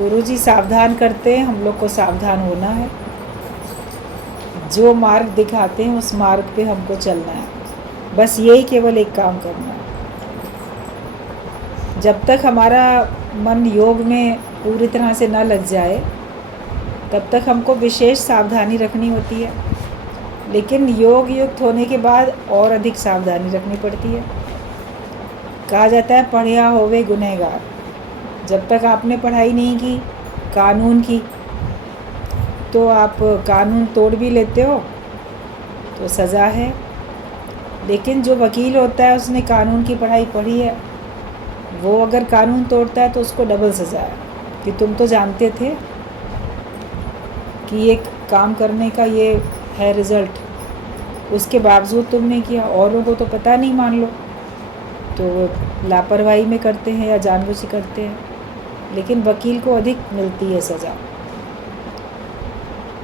गुरुजी सावधान करते हैं, हम लोग को सावधान होना है। जो मार्ग दिखाते हैं उस मार्ग पे हमको चलना है, बस यही केवल एक काम करना है। जब तक हमारा मन योग में पूरी तरह से ना लग जाए तब तक हमको विशेष सावधानी रखनी होती है, लेकिन योग युक्त होने के बाद और अधिक सावधानी रखनी पड़ती है। कहा जाता है पढ़िया होवे गुनहगार। जब तक आपने पढ़ाई नहीं की कानून की, तो आप कानून तोड़ भी लेते हो तो सज़ा है। लेकिन जो वकील होता है उसने कानून की पढ़ाई पढ़ी है, वो अगर कानून तोड़ता है तो उसको डबल सज़ा है कि तुम तो जानते थे कि ये काम करने का ये है रिज़ल्ट, उसके बावजूद तुमने किया। औरों को तो पता नहीं मान लो, तो वो लापरवाही में करते हैं या जानबूझ के करते हैं, लेकिन वकील को अधिक मिलती है सज़ा।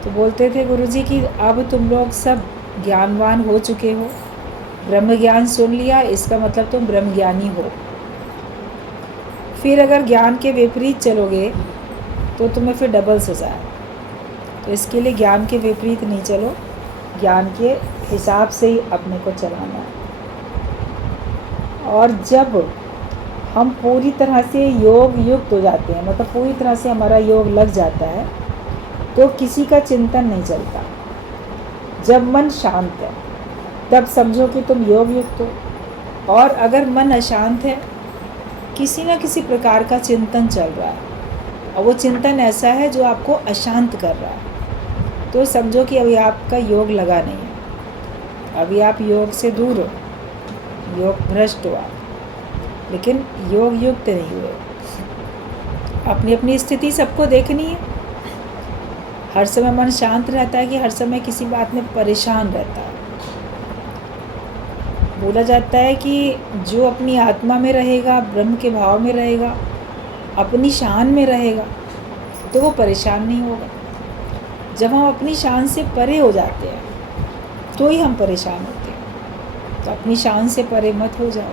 तो बोलते थे गुरुजी कि अब तुम लोग सब ज्ञानवान हो चुके हो, ब्रह्म ज्ञान सुन लिया, इसका मतलब तुम ब्रह्म ज्ञानी हो। फिर अगर ज्ञान के विपरीत चलोगे तो तुम्हें फिर डबल सज़ा है। तो इसके लिए ज्ञान के विपरीत नहीं चलो, ज्ञान के हिसाब से ही अपने को चलाना है। और जब हम पूरी तरह से योग युक्त हो जाते हैं, मतलब पूरी तरह से हमारा योग लग जाता है, तो किसी का चिंतन नहीं चलता। जब मन शांत है तब समझो कि तुम योग युक्त हो। और अगर मन अशांत है, किसी न किसी प्रकार का चिंतन चल रहा है, और वो चिंतन ऐसा है जो आपको अशांत कर रहा है, तो समझो कि अभी आपका योग लगा नहीं है, अभी आप योग से दूर हो, योग भ्रष्ट हो आप, लेकिन योग युक्त नहीं हुए। अपनी अपनी स्थिति सबको देखनी है। हर समय मन शांत रहता है कि हर समय किसी बात में परेशान रहता है। बोला जाता है कि जो अपनी आत्मा में रहेगा, ब्रह्म के भाव में रहेगा, अपनी शान में रहेगा, तो वो परेशान नहीं होगा। जब हम अपनी शान से परे हो जाते हैं तो ही हम परेशान होते हैं। तो अपनी शान से परे मत हो जाओ,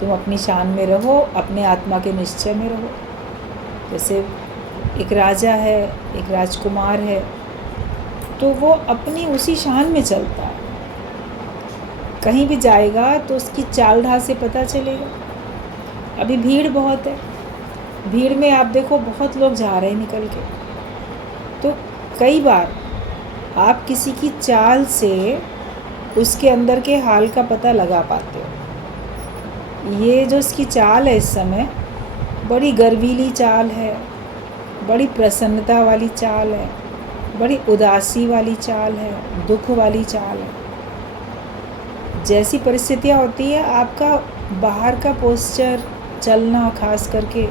तुम अपनी शान में रहो, अपने आत्मा के निश्चय में रहो। जैसे एक राजा है, एक राजकुमार है, तो वो अपनी उसी शान में चलता है। कहीं भी जाएगा तो उसकी चाल ढाल से पता चलेगा। अभी भीड़ बहुत है, भीड़ में आप देखो बहुत लोग जा रहे हैं निकल के, तो कई बार आप किसी की चाल से उसके अंदर के हाल का पता लगा पाते हो। ये जो इसकी चाल है इस समय बड़ी गर्वीली चाल है, बड़ी प्रसन्नता वाली चाल है, बड़ी उदासी वाली चाल है, दुख वाली चाल है। जैसी परिस्थितियाँ होती है, आपका बाहर का पोस्चर, चलना खास करके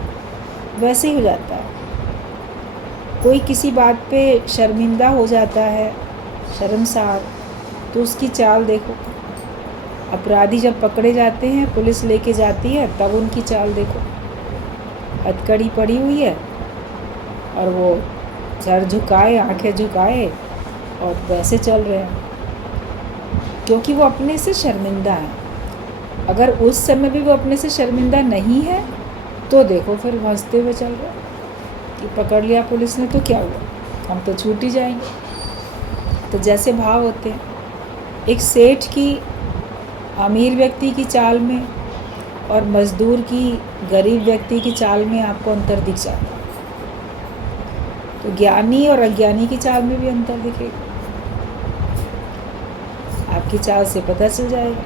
वैसे ही हो जाता है। कोई किसी बात पे शर्मिंदा हो जाता है, शर्मसार, तो उसकी चाल देखो। अपराधी जब पकड़े जाते हैं, पुलिस लेके जाती है, तब उनकी चाल देखो। हथकड़ी पड़ी हुई है और वो सर झुकाए, आंखें झुकाए और वैसे चल रहे हैं, क्योंकि वो अपने से शर्मिंदा है। अगर उस समय भी वो अपने से शर्मिंदा नहीं है तो देखो फिर हंसते हुए चल रहे हैं कि पकड़ लिया पुलिस ने तो क्या हुआ, हम तो छूट ही जाएंगे। तो जैसे भाव होते हैं, एक सेठ की अमीर व्यक्ति की चाल में और मज़दूर की गरीब व्यक्ति की चाल में आपको अंतर दिख जाता है। तो ज्ञानी और अज्ञानी की चाल में भी अंतर दिखेगा, आपकी चाल से पता चल जाएगा।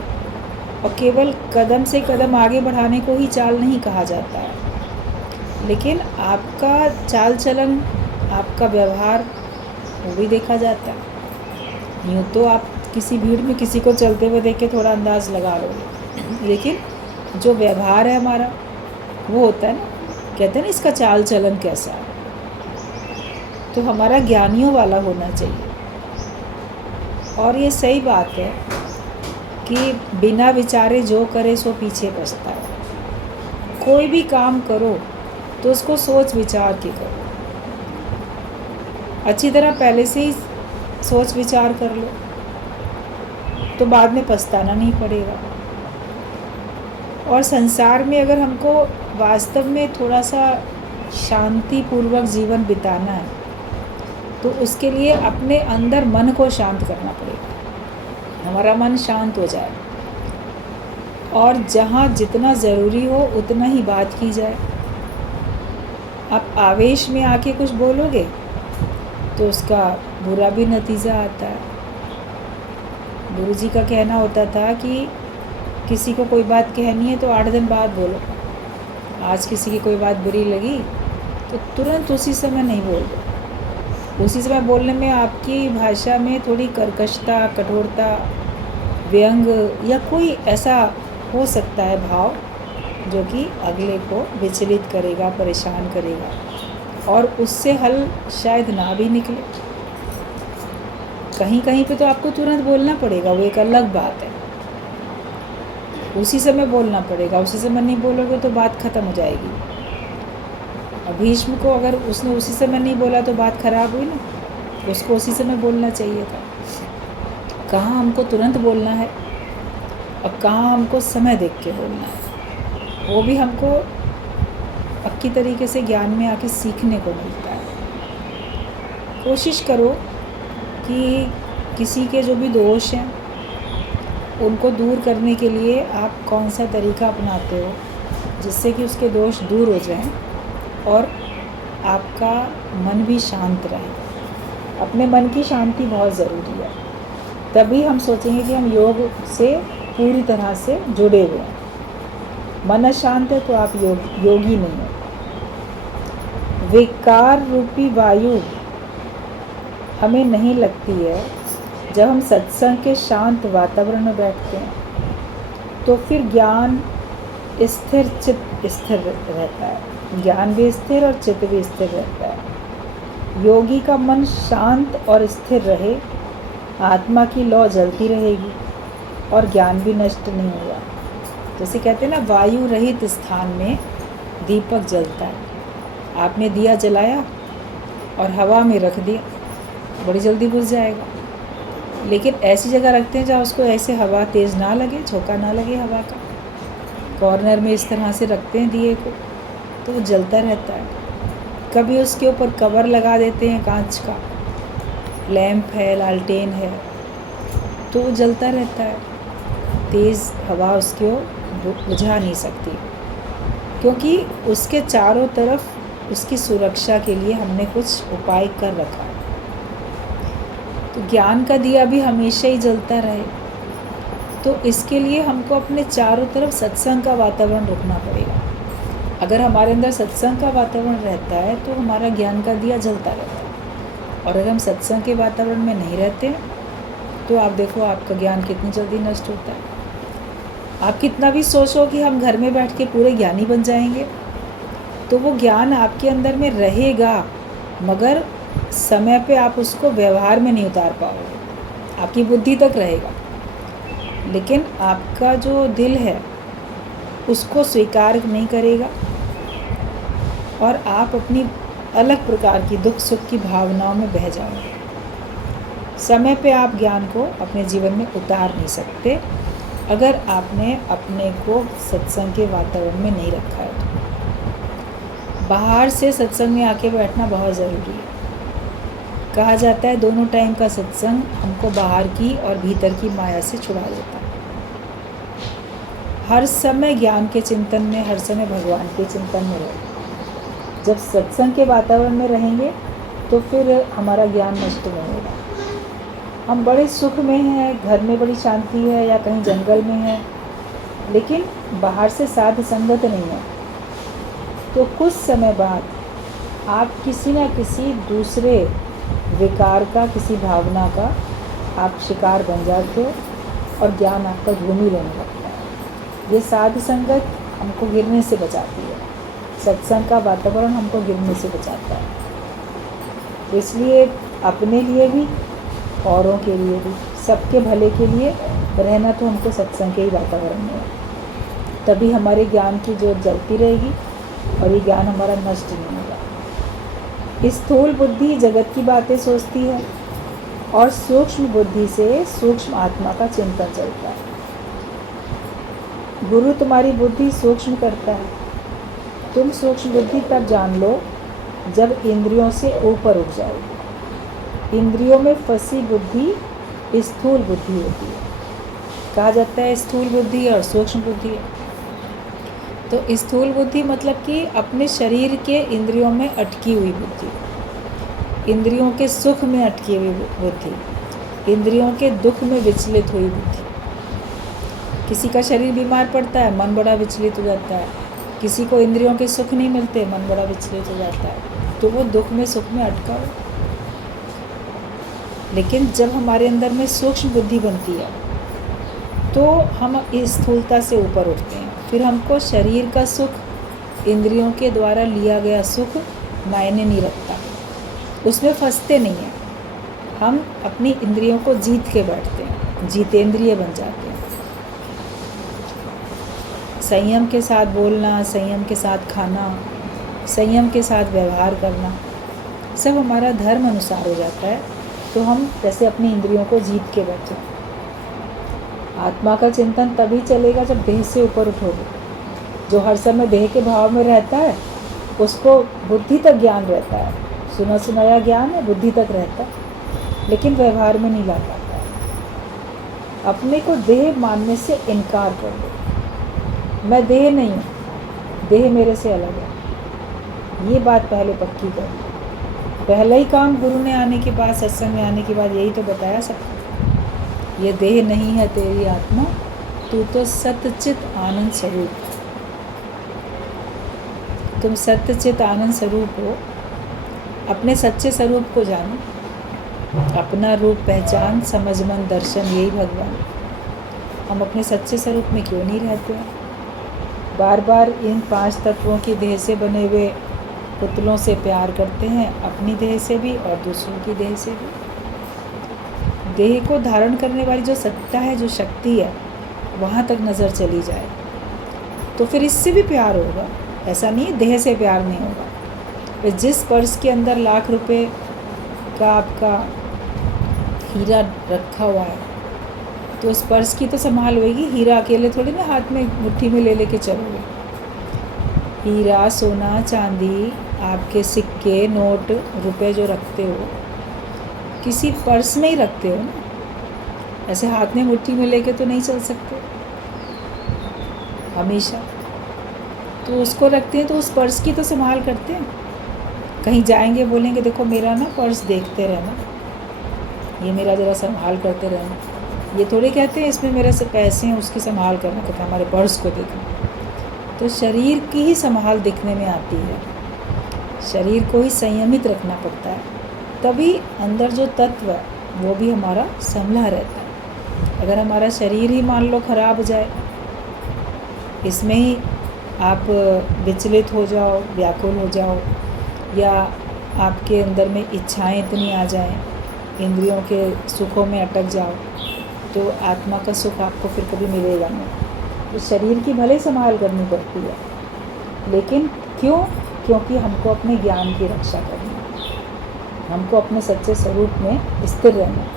और केवल कदम से कदम आगे बढ़ाने को ही चाल नहीं कहा जाता है, लेकिन आपका चाल चलन, आपका व्यवहार वो भी देखा जाता है। यूँ तो आप किसी भीड़ में किसी को चलते हुए देख के थोड़ा अंदाज़ लगा लोगे, लेकिन जो व्यवहार है हमारा वो होता है ना, कहते हैं ना इसका चाल चलन कैसा है। तो हमारा ज्ञानियों वाला होना चाहिए। और ये सही बात है कि बिना विचारे जो करे सो पीछे बचता है। कोई भी काम करो तो उसको सोच विचार के करो, अच्छी तरह पहले से ही सोच विचार कर लो, तो बाद में पछताना नहीं पड़ेगा। और संसार में अगर हमको वास्तव में थोड़ा सा शांतिपूर्वक जीवन बिताना है तो उसके लिए अपने अंदर मन को शांत करना पड़ेगा। हमारा मन शांत हो जाए और जहाँ जितना ज़रूरी हो उतना ही बात की जाए। आप आवेश में आके कुछ बोलोगे तो उसका बुरा भी नतीजा आता है। गुरुजी का कहना होता था कि किसी को कोई बात कहनी है तो 8 दिन बाद बोलो। आज किसी की कोई बात बुरी लगी तो तुरंत उसी समय नहीं बोल दो। उसी समय बोलने में आपकी भाषा में थोड़ी कर्कशता, कठोरता, व्यंग या कोई ऐसा हो सकता है भाव जो कि अगले को विचलित करेगा, परेशान करेगा और उससे हल शायद ना भी निकले। कहीं कहीं पे तो आपको तुरंत बोलना पड़ेगा, वो एक अलग बात है। उसी समय बोलना पड़ेगा, उसी समय नहीं बोलोगे तो बात ख़त्म हो जाएगी। भीष्म को अगर उसने उसी समय नहीं बोला तो बात खराब हुई ना, उसको उसी समय बोलना चाहिए था। कहाँ हमको तुरंत बोलना है और कहाँ हमको समय देख के बोलना है, वो भी हमको पक्की तरीके से ज्ञान में आके सीखने को मिलता है। कोशिश करो कि किसी के जो भी दोष हैं उनको दूर करने के लिए आप कौन सा तरीका अपनाते हो जिससे कि उसके दोष दूर हो जाएं और आपका मन भी शांत रहे। अपने मन की शांति बहुत ज़रूरी है, तभी हम सोचेंगे कि हम योग से पूरी तरह से जुड़े हुए हैं। मन अशांत है तो आप योगी नहीं हो। विकार रूपी वायु हमें नहीं लगती है जब हम सत्संग के शांत वातावरण में बैठते हैं, तो फिर ज्ञान स्थिर, चित्त स्थिर रहता है। ज्ञान भी स्थिर और चित्त भी स्थिर रहता है। योगी का मन शांत और स्थिर रहे, आत्मा की लौ जलती रहेगी और ज्ञान भी नष्ट नहीं होगा। जैसे कहते हैं ना, वायु रहित स्थान में दीपक जलता है। आपने दिया जलाया और हवा में रख दिया, बड़ी जल्दी बुझ जाएगा। लेकिन ऐसी जगह रखते हैं जहाँ उसको ऐसे हवा तेज़ ना लगे, झोंका ना लगे हवा का। कॉर्नर में इस तरह से रखते हैं दिए को तो वो जलता रहता है। कभी उसके ऊपर कवर लगा देते हैं कांच का, लैंप है, लालटेन है, तो वो जलता रहता है। तेज़ हवा उसको बुझा नहीं सकती, क्योंकि उसके चारों तरफ उसकी सुरक्षा के लिए हमने कुछ उपाय कर रखा है। तो ज्ञान का दिया भी हमेशा ही जलता रहे, तो इसके लिए हमको अपने चारों तरफ सत्संग का वातावरण रखना पड़ेगा। अगर हमारे अंदर सत्संग का वातावरण रहता है तो हमारा ज्ञान का दिया जलता रहता है। और अगर हम सत्संग के वातावरण में नहीं रहते तो आप देखो आपका ज्ञान कितनी जल्दी नष्ट होता है। आप कितना भी सोचो कि हम घर में बैठ के पूरे ज्ञानी बन जाएंगे, तो वो ज्ञान आपके अंदर में रहेगा, मगर समय पे आप उसको व्यवहार में नहीं उतार पाओगे। आपकी बुद्धि तक रहेगा, लेकिन आपका जो दिल है उसको स्वीकार नहीं करेगा और आप अपनी अलग प्रकार की दुख सुख की भावनाओं में बह जाओगे। समय पे आप ज्ञान को अपने जीवन में उतार नहीं सकते अगर आपने अपने को सत्संग के वातावरण में नहीं रखा है। तो बाहर से सत्संग में आके बैठना बहुत ज़रूरी है। कहा जाता है दोनों टाइम का सत्संग हमको बाहर की और भीतर की माया से छुड़ा देता है। हर समय ज्ञान के चिंतन में, हर समय भगवान के चिंतन में रहो। जब सत्संग के वातावरण में रहेंगे तो फिर हमारा ज्ञान नष्ट नहीं होगा। हम बड़े सुख में हैं, घर में बड़ी शांति है या कहीं जंगल में है, लेकिन बाहर से साध संगत नहीं है, तो कुछ समय बाद आप किसी न किसी दूसरे विकार का, किसी भावना का आप शिकार बन जाते हो और ज्ञान आपका घूम ही लेने लगता है। ये साध संगत हमको गिरने से बचाती है, सत्संग का वातावरण हमको गिरने से बचाता है। तो इसलिए अपने लिए भी, औरों के लिए भी, सबके भले के लिए रहना तो हमको सत्संग के ही वातावरण में है। तभी हमारे ज्ञान की जोत जलती रहेगी और ये ज्ञान हमारा नष्ट नहीं होगा। स्थूल बुद्धि जगत की बातें सोचती है और सूक्ष्म बुद्धि से सूक्ष्म आत्मा का चिंतन चलता है। गुरु तुम्हारी बुद्धि सूक्ष्म करता है। तुम सूक्ष्म बुद्धि तब जान लो जब इंद्रियों से ऊपर उठ जाएगी। इंद्रियों में फंसी बुद्धि स्थूल बुद्धि होती है। कहा जाता है स्थूल बुद्धि और सूक्ष्म बुद्धि है। तो स्थूल बुद्धि मतलब कि अपने शरीर के इंद्रियों में अटकी हुई बुद्धि, इंद्रियों के सुख में अटकी हुई बुद्धि, इंद्रियों के दुख में विचलित हुई बुद्धि। किसी का शरीर बीमार पड़ता है, मन बड़ा विचलित हो जाता है। किसी को इंद्रियों के सुख नहीं मिलते, मन बड़ा विचलित हो जाता है। तो वो दुख में सुख में अटका हो। लेकिन जब हमारे अंदर में सूक्ष्म बुद्धि बनती है तो हम इस स्थूलता से ऊपर उठते हैं। फिर हमको शरीर का सुख, इंद्रियों के द्वारा लिया गया सुख मायने नहीं रखता, उसमें फंसते नहीं हैं। हम अपनी इंद्रियों को जीत के बैठते हैं, जीतेंद्रिय बन जाते हैं। संयम के साथ बोलना, संयम के साथ खाना, संयम के साथ व्यवहार करना, सब हमारा धर्म अनुसार हो जाता है। तो हम जैसे अपनी इंद्रियों को जीत के बैठे। आत्मा का चिंतन तभी चलेगा जब देह से ऊपर उठोगे। जो हर समय देह के भाव में रहता है उसको बुद्धि तक ज्ञान रहता है, सुना सुनाया ज्ञान है, बुद्धि तक रहता है, लेकिन व्यवहार में नहीं ला पाता है। अपने को देह मानने से इनकार कर दो। मैं देह नहीं हूँ, देह मेरे से अलग है, ये बात पहले पक्की कर लो। पहला ही काम गुरु ने आने के बाद, सत्संग में आने के बाद यही तो बताया सबको, ये देह नहीं है तेरी आत्मा, तू तो सत्यचित आनंद स्वरूप, तुम सत्यचित आनंद स्वरूप हो। अपने सच्चे स्वरूप को जानो, अपना रूप पहचान, समझ मन दर्शन, यही भगवान। हम अपने सच्चे स्वरूप में क्यों नहीं रहते हैं? बार बार इन 5 तत्वों की देह से बने हुए पुतलों से प्यार करते हैं, अपनी देह से भी और दूसरों की देह से भी। देह को धारण करने वाली जो सत्ता है, जो शक्ति है, वहाँ तक नज़र चली जाए तो फिर इससे भी प्यार होगा। ऐसा नहीं देह से प्यार नहीं होगा। फिर जिस पर्स के अंदर लाख रुपए का आपका हीरा रखा हुआ है तो उस पर्स की तो संभाल होगी। हीरा अकेले थोड़ी ना हाथ में मुट्ठी में ले लेके चलोगे। हीरा, सोना, चांदी, आपके सिक्के, नोट, रुपए जो रखते हो किसी पर्स में ही रखते हो ना। ऐसे हाथ में मुट्ठी में लेके तो नहीं चल सकते हमेशा। तो उसको रखते हैं तो उस पर्स की तो संभाल करते हैं। कहीं जाएंगे बोलेंगे देखो मेरा ना पर्स देखते रहना, ये मेरा ज़रा संभाल करते रहना। ये थोड़े कहते हैं इसमें मेरे से पैसे हैं उसकी संभाल करना, कहते हमारे पर्स को देखना। तो शरीर की ही संभाल दिखने में आती है। शरीर को ही संयमित रखना पड़ता है, तभी अंदर जो तत्व है वो भी हमारा संभला रहता है। अगर हमारा शरीर ही मान लो खराब हो जाए, इसमें ही आप विचलित हो जाओ, व्याकुल हो जाओ, या आपके अंदर में इच्छाएं इतनी आ जाएं, इंद्रियों के सुखों में अटक जाओ, तो आत्मा का सुख आपको फिर कभी मिलेगा नहीं। तो शरीर की भले संभाल करनी पड़ती है, लेकिन क्यों? क्योंकि हमको अपने ज्ञान की रक्षा करनी है, हमको अपने सच्चे स्वरूप में स्थिर रहना है।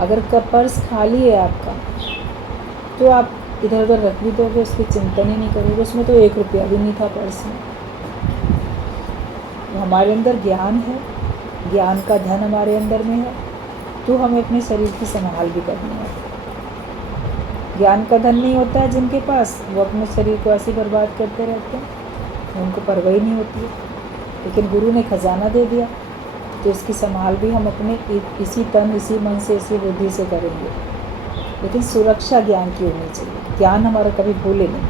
अगर पर्स खाली है आपका तो आप इधर उधर रख भी दोगे, उसकी चिंतन ही नहीं करोगे। उसमें तो 1 रुपया भी नहीं था पर्स में। तो हमारे अंदर ज्ञान है, ज्ञान का धन हमारे अंदर में है, तो हमें अपने शरीर की संभाल भी करनी है। ज्ञान का धन नहीं होता है जिनके पास, वो अपने शरीर को ऐसे बर्बाद करते रहते हैं, उनको परवाह नहीं होती है। लेकिन गुरु ने खजाना दे दिया तो इसकी संभाल भी हम अपने इसी तन, इसी मन से, इसी बुद्धि से करेंगे। लेकिन सुरक्षा ज्ञान की होनी चाहिए। ज्ञान हमारा कभी भूले नहीं,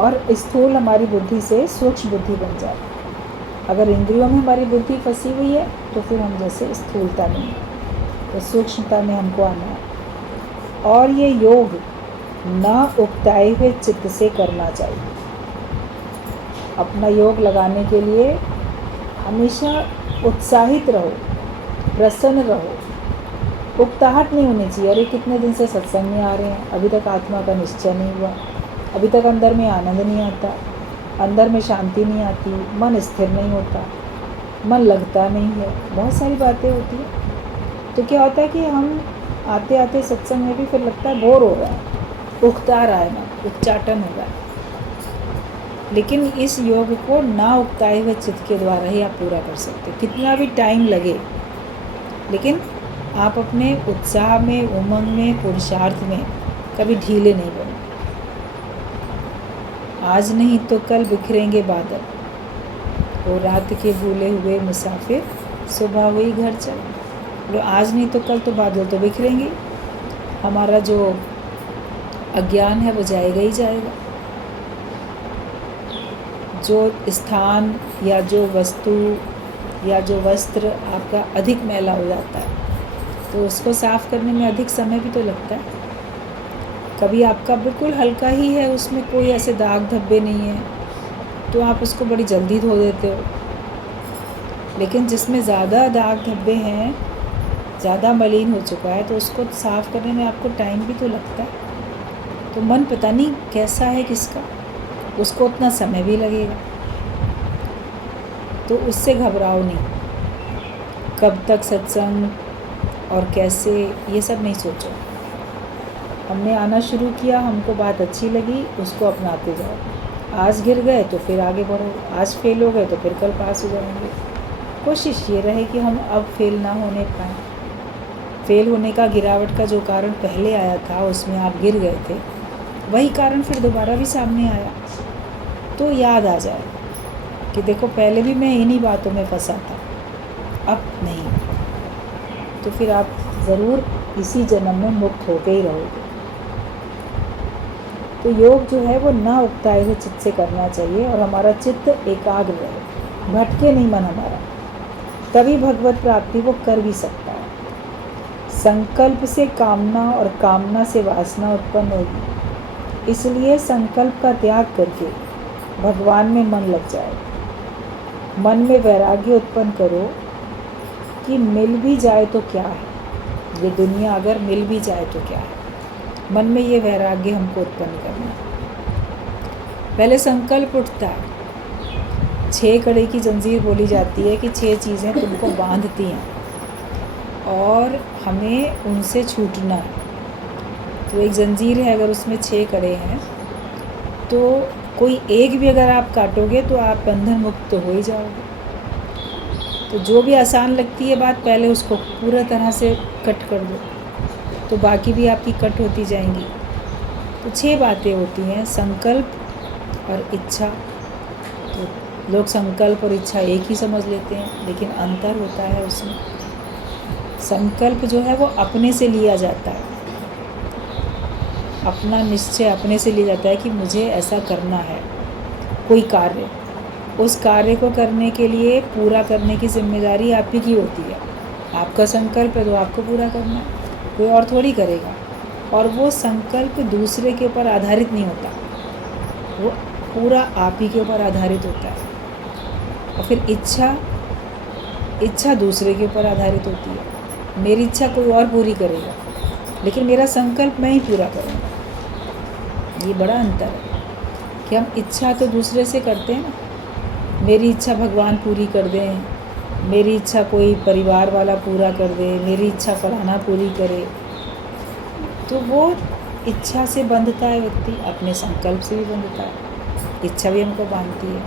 और स्थूल हमारी बुद्धि से सूक्ष्म बुद्धि बन जाए। अगर इंद्रियों में हमारी बुद्धि फंसी हुई है तो फिर हम जैसे स्थूलता में, तो सूक्ष्मता में हमको आना है। और ये योग ना उकताए हुए चित्त से करना चाहिए। अपना योग लगाने के लिए हमेशा उत्साहित रहो, प्रसन्न रहो। उकताहट नहीं होनी चाहिए, अरे कितने दिन से सत्संग में आ रहे हैं, अभी तक आत्मा का निश्चय नहीं हुआ, अभी तक अंदर में आनंद नहीं आता, अंदर में शांति नहीं आती, मन स्थिर नहीं होता, मन लगता नहीं है, बहुत सारी बातें होती हैं। तो क्या होता है कि हम आते आते सत्संग में भी फिर लगता है बोर हो रहा है, उकता रहा है ना, उच्चाटन हो रहा है। लेकिन इस योग को ना उकताए हुए चित्त के द्वारा ही आप पूरा कर सकते हो, कितना भी टाइम लगे, लेकिन आप अपने उत्साह में, उमंग में, पुरुषार्थ में कभी ढीले नहीं बनो। आज नहीं तो कल बिखरेंगे बादल, वो रात के भूले हुए मुसाफिर, सुबह हुई घर चल। तो आज नहीं तो कल तो बादल तो बिखरेंगे, हमारा जो अज्ञान है वो जाएगा ही जाएगा। जो स्थान या जो वस्तु या जो वस्त्र आपका अधिक मैला हो जाता है तो उसको साफ़ करने में अधिक समय भी तो लगता है। कभी आपका बिल्कुल हल्का ही है, उसमें कोई ऐसे दाग धब्बे नहीं है, तो आप उसको बड़ी जल्दी धो देते हो। लेकिन जिसमें ज़्यादा दाग धब्बे हैं, ज़्यादा मलिन हो चुका है, तो उसको साफ़ करने में आपको टाइम भी तो लगता है। तो मन पता नहीं कैसा है किसका, उसको उतना समय भी लगेगा। तो उससे घबराओ नहीं। कब तक सत्संग और कैसे, ये सब नहीं सोचो। हमने आना शुरू किया, हमको बात अच्छी लगी, उसको अपनाते जाओ। आज गिर गए तो फिर आगे बढ़ो, आज फेल हो गए तो फिर कल पास हो जाएंगे। कोशिश ये रहे कि हम अब फेल ना होने पाएँ। फेल होने का, गिरावट का जो कारण पहले आया था, उसमें आप गिर गए थे, वही कारण फिर दोबारा भी सामने आया, तो याद आ जाए कि देखो पहले भी मैं इन्हीं बातों में फंसा था, अब नहीं। तो फिर आप ज़रूर इसी जन्म में मुक्त होके ही रहोगे। तो योग जो है वो ना उकताए हुए चित्त से करना चाहिए, और हमारा चित्त एकाग्र रहे, भटके नहीं मन हमारा, तभी भगवत प्राप्ति वो कर भी सकता है। संकल्प से कामना और कामना से वासना उत्पन्न होगी, इसलिए संकल्प का त्याग करके भगवान में मन लग जाए। मन में वैराग्य उत्पन्न करो कि मिल भी जाए तो क्या है, ये दुनिया अगर मिल भी जाए तो क्या है। मन में ये वैराग्य हमको उत्पन्न करना है। पहले संकल्प उठता है। 6 कड़े की जंजीर बोली जाती है कि 6 चीज़ें तुमको बांधती हैं और हमें उनसे छूटना है। तो एक जंजीर है, अगर उसमें 6 कड़े हैं तो कोई एक भी अगर आप काटोगे तो आप बंधन मुक्त तो हो ही जाओगे। तो जो भी आसान लगती है बात, पहले उसको पूरा तरह से कट कर दो, तो बाकी भी आपकी कट होती जाएंगी। तो 6 बातें होती हैं, संकल्प और इच्छा। तो लोग संकल्प और इच्छा एक ही समझ लेते हैं, लेकिन अंतर होता है उसमें। संकल्प जो है वो अपने से लिया जाता है, अपना निश्चय अपने से लिया जाता है कि मुझे ऐसा करना है कोई कार्य। उस कार्य को करने के लिए, पूरा करने की जिम्मेदारी आप ही की होती है। आपका संकल्प है तो आपको पूरा करना है, कोई और थोड़ी करेगा। और वो संकल्प दूसरे के ऊपर आधारित नहीं होता, वो पूरा आप ही के ऊपर आधारित होता है। और फिर इच्छा दूसरे के ऊपर आधारित होती है। मेरी इच्छा कोई और पूरी करेगा, लेकिन मेरा संकल्प मैं ही पूरा करूँगा। ये बड़ा अंतर है कि हम इच्छा तो दूसरे से करते हैं ना, मेरी इच्छा भगवान पूरी कर दें, मेरी इच्छा कोई परिवार वाला पूरा कर दे, मेरी इच्छा फलाना पूरी करे। तो वो इच्छा से बंधता है व्यक्ति, अपने संकल्प से भी बंधता है, इच्छा भी हमको बांधती है।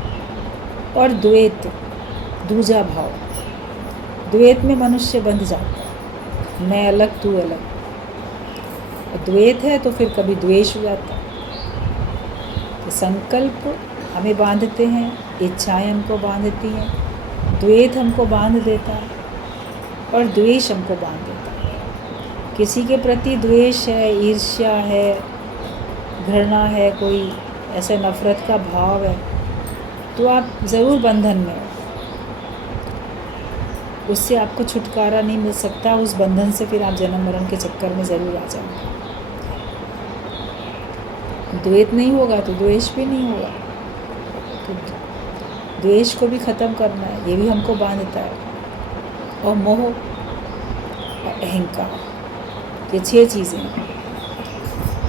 और द्वैत, दूजा भाव, द्वैत में मनुष्य बंध जाता है, मैं अलग तू अलग। और द्वैत है तो फिर कभी द्वेष हो जाता है। तो संकल्प हमें बांधते हैं, इच्छाएं हमको बांधती हैं, द्वेष हमको बांध देता है और द्वेष हमको बांध देता है। किसी के प्रति द्वेष है, ईर्ष्या है, घृणा है, कोई ऐसे नफ़रत का भाव है, तो आप ज़रूर बंधन में हो, उससे आपको छुटकारा नहीं मिल सकता। उस बंधन से फिर आप जन्म मरण के चक्कर में ज़रूर आ जाओगे। द्वेष नहीं होगा तो द्वेष भी नहीं होगा। तो द्वेष को भी ख़त्म करना है, ये भी हमको बांधता है। और मोह और अहंकार, ये 6 चीज़ें हैं।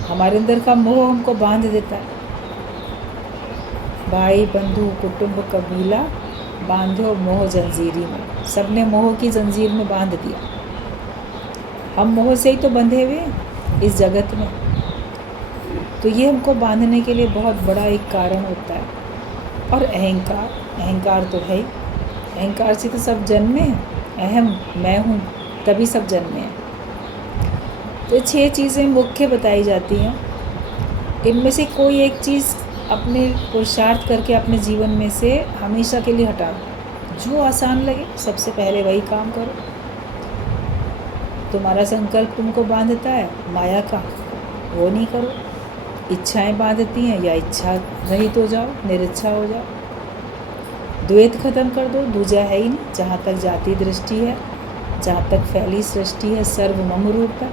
हमारे अंदर का मोह हमको बांध देता है। भाई बंधु कुटुंब कबीला बांधो मोह जंजीरी में, सबने मोह की जंजीर में बांध दिया। हम मोह से ही तो बंधे हुए हैं इस जगत में। तो ये हमको बांधने के लिए बहुत बड़ा एक कारण होता है। और अहंकार, अहंकार तो है ही, अहंकार से तो सब जन्मे हैं, अहम मैं हूँ, तभी सब जन्मे हैं। तो 6 चीज़ें मुख्य बताई जाती हैं। इनमें से कोई एक चीज़ अपने पुरुषार्थ करके अपने जीवन में से हमेशा के लिए हटा दो। जो आसान लगे सबसे पहले वही काम करो। तुम्हारा संकल्प तुमको बांधता है माया का, वो नहीं करो। इच्छाएं बांधती हैं, या इच्छा रहित हो जाओ, निरिच्छा हो जाओ। द्वैत खत्म कर दो, दूजा है ही नहीं। जहाँ तक जाति दृष्टि है, जहाँ तक फैली सृष्टि है, सर्व मम रूप है,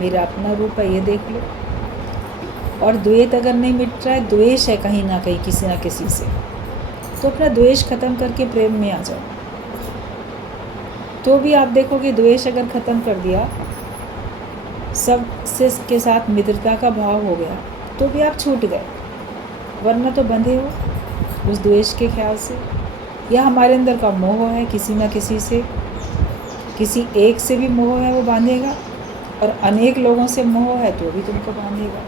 मेरा अपना रूप है, ये देख लो। और द्वेष अगर नहीं मिट रहा है, द्वेष है कहीं ना कहीं किसी ना किसी से, तो अपना द्वेष खत्म करके प्रेम में आ जाओ। तो भी आप देखोगे द्वेष अगर ख़त्म कर दिया, सब से के साथ मित्रता का भाव हो गया, तो भी आप छूट गए। वरना तो बंधे हो उस द्वेष के ख्याल से, या हमारे अंदर का मोह है किसी न किसी से, किसी एक से भी मोह है वो बांधेगा, और अनेक लोगों से मोह है तो भी तुमको बांधेगा।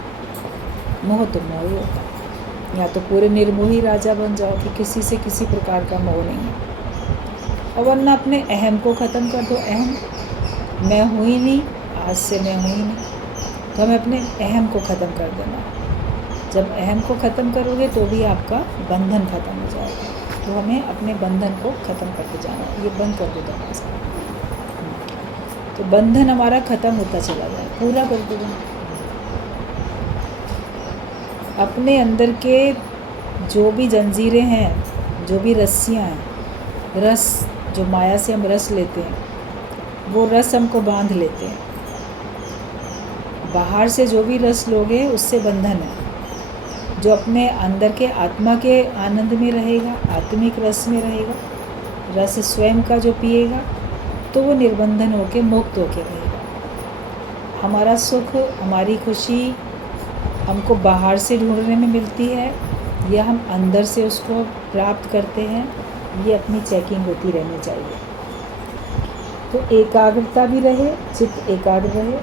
मोह तो मोह ही होता है। या तो पूरे निर्मोही राजा बन जाओ कि किसी से किसी प्रकार का मोह नहीं है, और वरना अपने अहम को ख़त्म कर दो। अहम मैं हूँ ही नहीं, आज से मैं हूँ ही नहीं, तो हमें अपने अहम को ख़त्म कर देना। जब अहम को ख़त्म करोगे तो भी आपका बंधन ख़त्म हो जाएगा। तो हमें अपने बंधन को ख़त्म करके जाना। ये बंद कर दो दरवाज़ा, तो बंधन हमारा ख़त्म होता चला जाए, पूरा कर दो। अपने अंदर के जो भी जंजीरें हैं, जो भी रस्सियाँ हैं, रस जो माया से हम रस लेते हैं, वो रस हमको बांध लेते हैं। बाहर से जो भी रस लोगे उससे बंधन है। जो अपने अंदर के आत्मा के आनंद में रहेगा, आत्मिक रस में रहेगा, रस स्वयं का जो पिएगा, तो वो निर्बंधन होके मुक्त होके रहेगा। हमारा सुख, हमारी खुशी हमको बाहर से ढूंढने में मिलती है, या हम अंदर से उसको प्राप्त करते हैं, ये अपनी चेकिंग होती रहनी चाहिए। तो एकाग्रता भी रहे, चित्त एकाग्र रहे।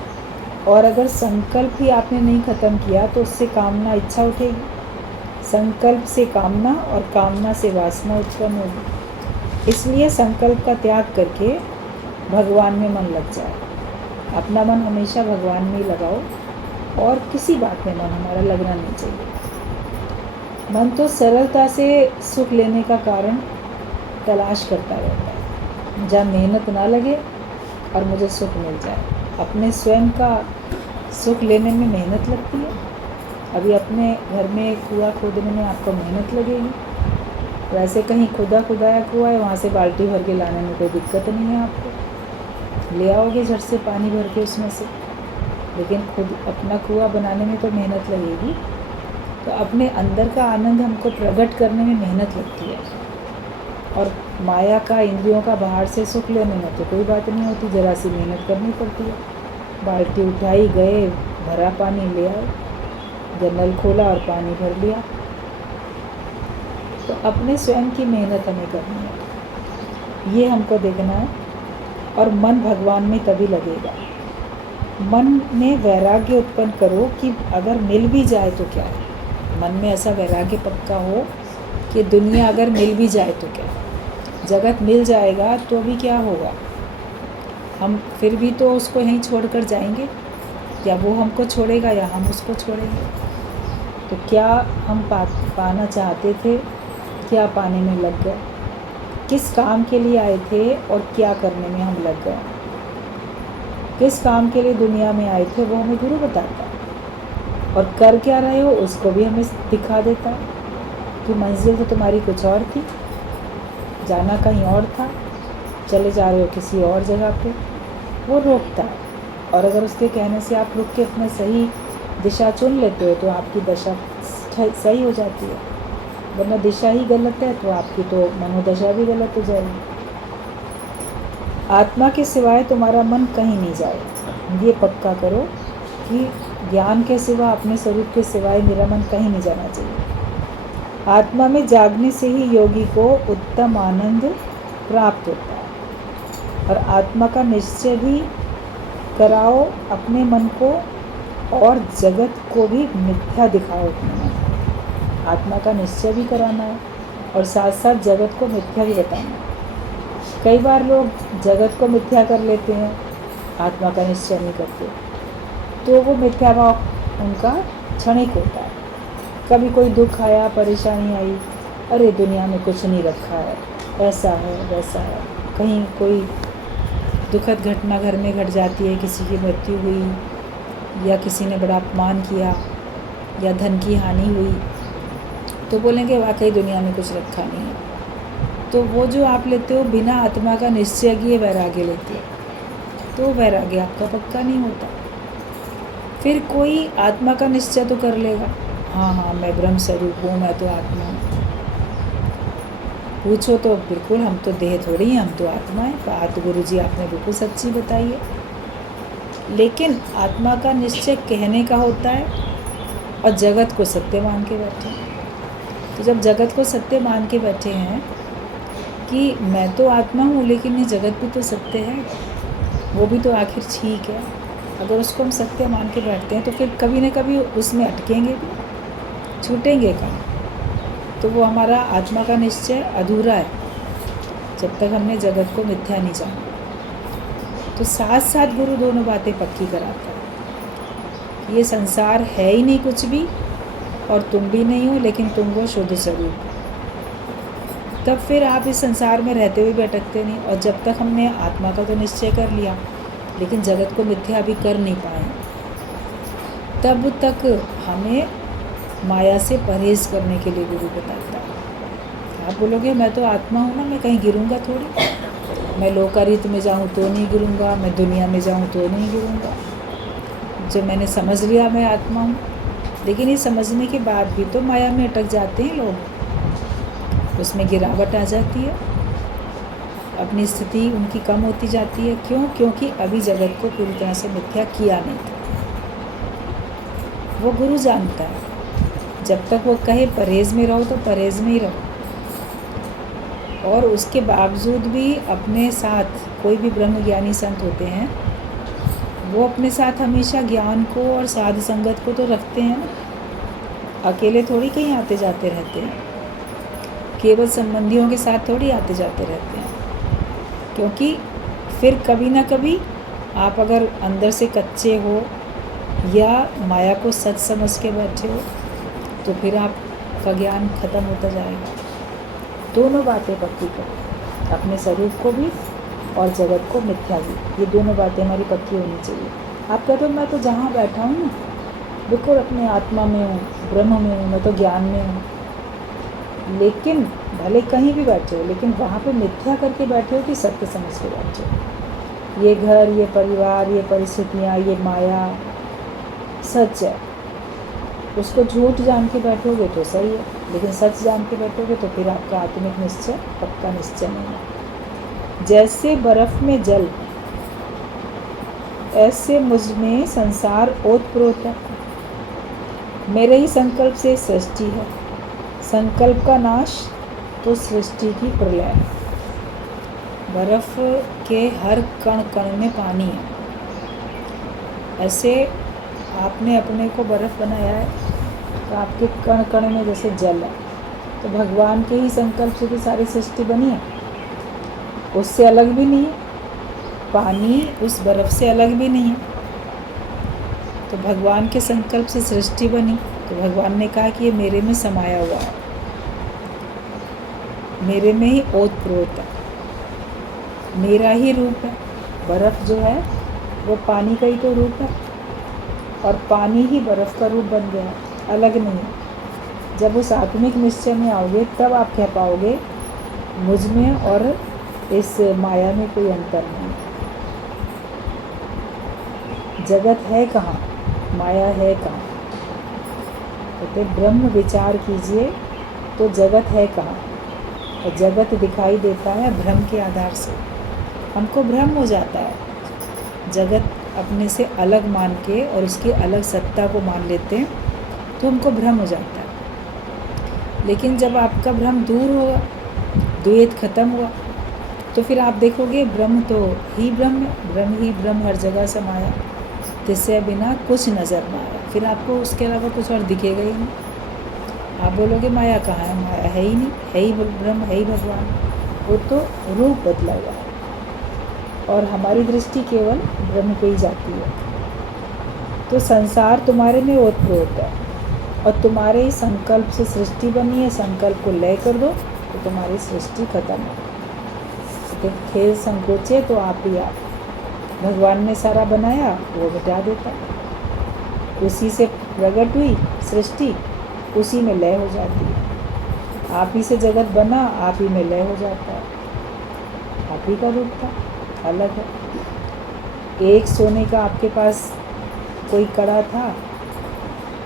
और अगर संकल्प ही आपने नहीं ख़त्म किया तो उससे कामना, इच्छा उठेगी। संकल्प से कामना, और कामना से वासना उत्पन्न होगी। इसलिए संकल्प का त्याग करके भगवान में मन लग जाए। अपना मन हमेशा भगवान में ही लगाओ, और किसी बात में मन हमारा लगना नहीं चाहिए। मन तो सरलता से सुख लेने का कारण तलाश करता रहता है, जहाँ मेहनत ना लगे और मुझे सुख मिल जाए। अपने स्वयं का सुख लेने में मेहनत लगती है। अभी अपने घर में कुआं खोदने में आपको मेहनत लगेगी, वैसे कहीं खुदाया कुआं है, वहाँ से बाल्टी भर के लाने में कोई दिक्कत नहीं है। आपको ले आओगे झट से पानी भर के उसमें से, लेकिन खुद अपना कुआं बनाने में तो मेहनत लगेगी। तो अपने अंदर का आनंद हमको प्रकट करने में मेहनत लगती है, और माया का, इंद्रियों का बाहर से सुख लेने में तो कोई बात नहीं होती, ज़रा सी मेहनत करनी पड़ती है। बाल्टी उठाई, गए, भरा पानी ले आए, नल खोला और पानी भर लिया। तो अपने स्वयं की मेहनत हमें करनी है, ये हमको देखना है। और मन भगवान में तभी लगेगा। मन में वैराग्य उत्पन्न करो कि अगर मिल भी जाए तो क्या है। मन में ऐसा वैराग्य पक्का हो कि दुनिया अगर मिल भी जाए तो क्या, जगत मिल जाएगा तो भी क्या होगा, हम फिर भी तो उसको यहीं छोड़कर जाएंगे, या वो हमको छोड़ेगा या हम उसको छोड़ेंगे। तो क्या हम पाना चाहते थे, क्या पाने में लग गए, किस काम के लिए आए थे और क्या करने में हम लग गए। किस काम के लिए दुनिया में आए थे वो हमें गुरु बताता, और कर क्या रहे हो उसको भी हमें दिखा देता कि मंजिल तो तुम्हारी कुछ और थी, जाना कहीं और था, चले जा रहे हो किसी और जगह पे। वो रोकता है, और अगर उसके कहने से आप रुक के अपना सही दिशा चुन लेते हो तो आपकी दशा सही हो जाती है। वरना दिशा ही गलत है तो आपकी तो मनोदशा भी गलत हो जाएगी। आत्मा के सिवाय तुम्हारा मन कहीं नहीं जाए, ये पक्का करो कि ज्ञान के सिवा, अपने स्वरूप के सिवाय मेरा मन कहीं नहीं जाना चाहिए। आत्मा में जागने से ही योगी को उत्तम आनंद प्राप्त होता है। और आत्मा का निश्चय भी कराओ अपने मन को, और जगत को भी मिथ्या दिखाओ अपने मन को। आत्मा का निश्चय भी कराना है, और साथ साथ जगत को मिथ्या भी बताना। कई बार लोग जगत को मिथ्या कर लेते हैं, आत्मा का निश्चय नहीं करते, तो वो मिथ्या भाव उनका क्षणिक होता है। कभी कोई दुख आया, परेशानी आई, अरे दुनिया में कुछ नहीं रखा है, ऐसा है वैसा है। कहीं कोई दुखद घटना घर में घट जाती है, किसी की मृत्यु हुई या किसी ने बड़ा अपमान किया या धन की हानि हुई, तो बोलेंगे वाकई दुनिया में कुछ रखा नहीं है। तो वो जो आप लेते हो बिना आत्मा का निश्चय किए वैराग्य लेते हो, तो वैराग्य आपका पक्का नहीं होता। फिर कोई आत्मा का निश्चय तो कर लेगा, हाँ हाँ मैं ब्रह्म स्वरूप हूँ, मैं तो आत्मा हूँ। पूछो तो बिल्कुल हम तो देह थोड़ी हैं, हम तो आत्मा है। बात गुरु जी आपने बिल्कुल सच्ची बताई है। लेकिन आत्मा का निश्चय कहने का होता है और जगत को सत्य मान के बैठे हैं। तो जब जगत को सत्य मान के बैठे हैं कि मैं तो आत्मा हूँ लेकिन ये जगत भी तो सत्य है, वो भी तो आखिर ठीक है, अगर उसको हम सत्य मान के बैठते हैं तो फिर कभी ना कभी उसमें अटकेंगे भी, छूटेंगे कहाँ। तो वो हमारा आत्मा का निश्चय अधूरा है जब तक हमने जगत को मिथ्या नहीं जाना। तो साथ साथ गुरु दोनों बातें पक्की कराता है। ये संसार है ही नहीं कुछ भी और तुम भी नहीं हो, लेकिन तुम वो शुद्ध स्वरूप। तब फिर आप इस संसार में रहते हुए भटकते नहीं। और जब तक हमने आत्मा का तो निश्चय कर लिया लेकिन जगत को मिथ्या भी कर नहीं पाए, तब तक हमें माया से परहेज करने के लिए गुरु बताता है। आप बोलोगे मैं तो आत्मा हूँ ना, मैं कहीं गिरूंगा थोड़ी, मैं लोकारित में जाऊँ तो नहीं गिरूंगा, मैं दुनिया में जाऊँ तो नहीं गिरूंगा। जो मैंने समझ लिया मैं आत्मा हूँ, लेकिन ये समझने के बाद भी तो माया में अटक जाते हैं लोग, उसमें गिरावट आ जाती है, अपनी स्थिति उनकी कम होती जाती है। क्यों? क्योंकि अभी जगत को पूरी तरह से मिथ्या किया नहीं था। वो गुरु जानता है, जब तक वो कहे परहेज में रहो तो परहेज में ही रहो, और उसके बावजूद भी अपने साथ कोई भी ब्रह्म ज्ञानी संत होते हैं, वो अपने साथ हमेशा ज्ञान को और साध संगत को तो रखते हैं ना। अकेले थोड़ी कहीं आते जाते रहते हैं, केवल संबंधियों के साथ थोड़ी आते जाते रहते हैं। क्योंकि फिर कभी ना कभी आप अगर अंदर से कच्चे हो या माया को सच समझ के बैठे हो तो फिर आपका ज्ञान खत्म होता जाएगा। दोनों बातें पक्की करो, अपने स्वरूप को भी और जगत को मिथ्या भी, ये दोनों बातें हमारी पक्की होनी चाहिए। आप कहते हो मैं तो जहाँ बैठा हूँ बिल्कुल अपने आत्मा में हूँ, ब्रह्म में हूँ, मैं तो ज्ञान में हूँ, लेकिन भले कहीं भी बैठे हो लेकिन वहाँ पे मिथ्या करके बैठे हो कि सत्य समझ के बैठे हो। ये घर, ये परिवार, ये परिस्थितियाँ, ये माया सच है, उसको झूठ जान के बैठोगे तो सही है, लेकिन सच जान के बैठोगे तो फिर आपका आत्मिक निश्चय पक्का निश्चय नहीं है। जैसे बर्फ़ में जल, ऐसे मुझ में संसार ओतप्रोत है। मेरे ही संकल्प से सृष्टि है, संकल्प का नाश तो सृष्टि की प्रलय। बर्फ़ के हर कण कण में पानी है, ऐसे आपने अपने को बर्फ़ बनाया है तो आपके कण कण में जैसे जल है। तो भगवान के ही संकल्प से तो सारी सृष्टि बनी है, उससे अलग भी नहीं है, पानी उस बर्फ़ से अलग भी नहीं है। तो भगवान के संकल्प से सृष्टि बनी, तो भगवान ने कहा कि ये मेरे में समाया हुआ है, मेरे में ही ओतप्रोत है, मेरा ही रूप है। बर्फ़ जो है वो पानी का ही तो रूप है, और पानी ही बर्फ़ का रूप बन गया, अलग नहीं है। जब उस आत्मिक निश्चय में आओगे तब आप कह पाओगे मुझ में और इस माया में कोई अंतर नहीं। जगत है कहाँ, माया है कहाँ? कहते ब्रह्म विचार कीजिए तो जगत है कहाँ? और जगत दिखाई देता है भ्रम के आधार से, हमको भ्रम हो जाता है। जगत अपने से अलग मान के और उसकी अलग सत्ता को मान लेते हैं तो हमको भ्रम हो जाता है। लेकिन जब आपका भ्रम दूर होगा, द्वैत खत्म हुआ, तो फिर आप देखोगे ब्रह्म तो ही ब्रह्म है, ब्रह्म ही ब्रह्म हर जगह समाया, जिससे बिना कुछ नज़र ना आया। फिर आपको उसके अलावा कुछ और दिखेगा ही नहीं। आप बोलोगे माया कहाँ है, माया है ही नहीं, है ही ब्रह्म, है ही भगवान। वो तो रूप बदला हुआ है और हमारी दृष्टि केवल ब्रह्म पे ही जाती है। तो संसार तुम्हारे में ओतप्रोत है और तुम्हारे ही संकल्प से सृष्टि बनी है। संकल्प को लय कर दो तो तुम्हारी सृष्टि खत्म है। तो खेल संकोचे तो आप ही आप। भगवान ने सारा बनाया, वो मिटा देता, उसी से प्रकट हुई सृष्टि, उसी में लय हो जाती है। आप ही से जगत बना, आप ही में लय हो जाता है। आप ही का रूप था, अलग है। एक सोने का आपके पास कोई कड़ा था,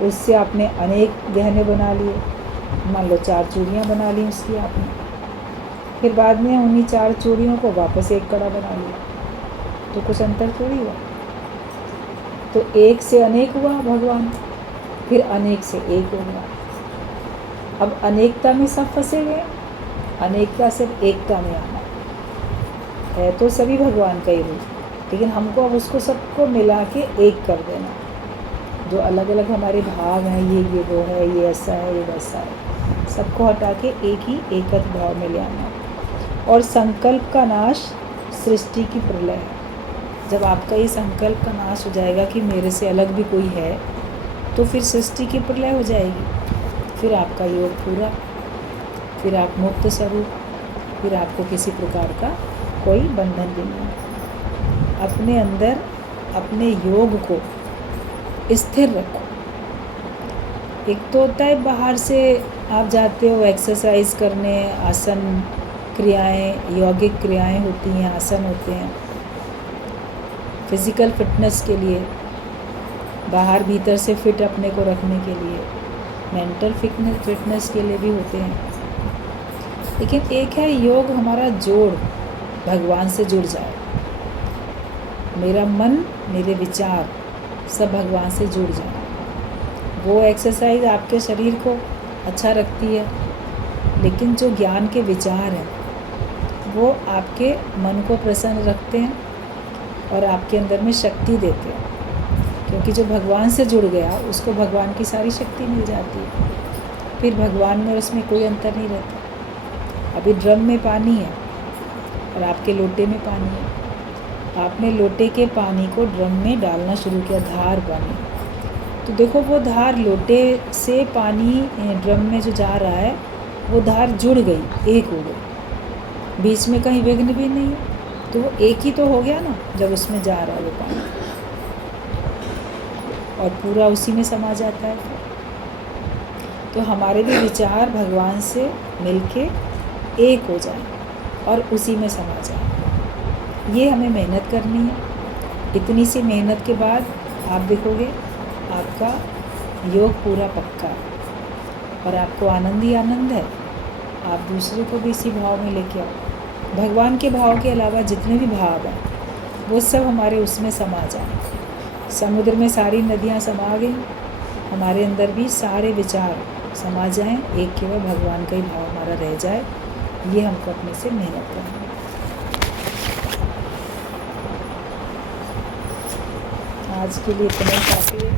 उससे आपने अनेक गहने बना लिए। मान लो 4 चूड़ियाँ बना ली उसकी आपने, फिर बाद में उन्हीं 4 चूड़ियों को वापस एक कड़ा बना लिया, तो कुछ अंतर थोड़ी हुआ। तो एक से अनेक हुआ भगवान, फिर अनेक से एक हो गया। अब अनेकता में सब फंसे हुए, अनेकता सिर्फ एकता में आना है। तो सभी भगवान का ही रूप, लेकिन हमको अब उसको सबको मिला के एक कर देना। जो अलग अलग हमारे भाव हैं, ये वो है, ये ऐसा है, ये वैसा है, सबको हटा के एक ही एकत भाव में ले आना। और संकल्प का नाश सृष्टि की प्रलय है। जब आपका ये संकल्प का नाश हो जाएगा कि मेरे से अलग भी कोई है, तो फिर सृष्टि की प्रलय हो जाएगी। फिर आपका योग पूरा, फिर आप मुक्त स्वरूप, फिर आपको किसी प्रकार का कोई बंधन भी नहीं। अपने अंदर अपने योग को स्थिर रखो। एक तो होता है बाहर से आप जाते हो एक्सरसाइज करने, आसन क्रियाएं, यौगिक क्रियाएं होती हैं, आसन होते हैं फिज़िकल फिटनेस के लिए, बाहर भीतर से फिट अपने को रखने के लिए, मेंटल फिटनेस के लिए भी होते हैं। लेकिन एक है योग हमारा जोड़, भगवान से जुड़ जाए। मेरा मन, मेरे विचार सब भगवान से जुड़ जाए। वो एक्सरसाइज आपके शरीर को अच्छा रखती है, लेकिन जो ज्ञान के विचार हैं वो आपके मन को प्रसन्न रखते हैं और आपके अंदर में शक्ति देते हैं। क्योंकि जो भगवान से जुड़ गया उसको भगवान की सारी शक्ति मिल जाती है, फिर भगवान में उसमें कोई अंतर नहीं रहता। अभी ड्रम में पानी है और आपके लोटे में पानी है, आपने लोटे के पानी को ड्रम में डालना शुरू किया, धार पानी, तो देखो वो धार लोटे से पानी ड्रम में जो जा रहा है वो धार जुड़ गई, एक हो गई, बीच में कहीं विघ्न भी नहीं है, तो वो एक ही तो हो गया ना जब उसमें जा रहा है वो पानी, और पूरा उसी में समा जाता है। तो हमारे भी विचार भगवान से मिलके एक हो जाए और उसी में समा जाए। ये हमें मेहनत करनी है। इतनी सी मेहनत के बाद आप देखोगे आपका योग पूरा पक्का है और आपको आनंद ही आनंद है। आप दूसरे को भी इसी भाव में लेके आओ। भगवान के भाव के अलावा जितने भी भाव हैं वो सब हमारे उसमें समा जाए। समुद्र में सारी नदियाँ समा गई, हमारे अंदर भी सारे विचार समा जाएं, एक केवल भगवान का ही भाव हमारा रह जाए। ये हमको अपने से मेहनत करनी है। आज के लिए इतना काफ़ी है।